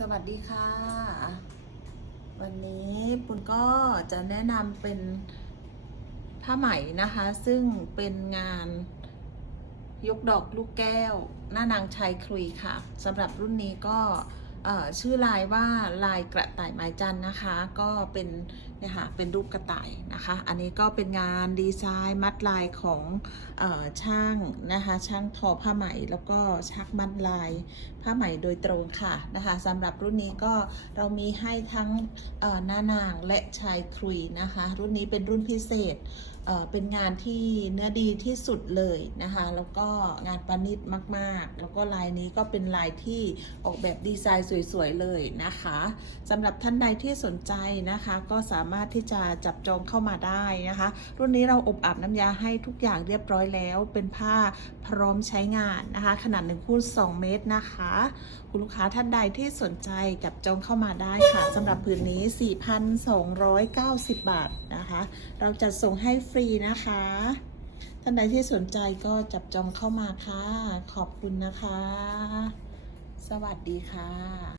สวัสดีค่ะ วันนี้ปุณก็จะแนะนำเป็นผ้าไหมนะคะ ซึ่งเป็นงานยกดอกลูกแก้ว หน้านางชายครุยค่ะสำหรับรุ่นนี้ก็ ชื่อลายว่าลายกระต่ายไม้จันนะคะ ก็เป็นเนี่ยค่ะเป็นรูปกระต่ายนะคะ อันนี้ก็เป็นงานดีไซน์มัดลายของอช่างนะคะช่างทอผ้าไหมแล้วก็ชักมัดลายผ้าไหมโดยตรงค่ะนะคะสำหรับรุ่นนี้ก็เรามีให้ทั้งหน้านางและชายครุยนะคะ รุ่นนี้เป็นรุ่นพิเศษเป็นงานที่เนื้อดีที่สุดเลยนะคะ แล้วก็งานประณีตมาก ๆ แล้วก็ลายนี้ก็เป็นลายที่ออกแบบดีไซน์สวยๆเลยนะคะสำหรับท่านใดที่สนใจนะคะ ก็สามารถที่จะจับจองเข้ามาได้นะคะ รุ่นนี้เราอบอาบน้ำยาให้ทุกอย่างเรียบร้อยแล้ว เป็นผ้าพร้อมใช้งานนะคะ ขนาด1คูณ2เมตรนะคะ คุณลูกค้าท่านใดที่สนใจจับจองเข้ามาได้ค่ะสำหรับผืนนี้ 4,290 บาทนะคะ เราจะส่งให้ฟรีนะคะท่านใดที่สนใจก็จับจองเข้ามาค่ะ ขอบคุณนะคะ สวัสดีค่ะ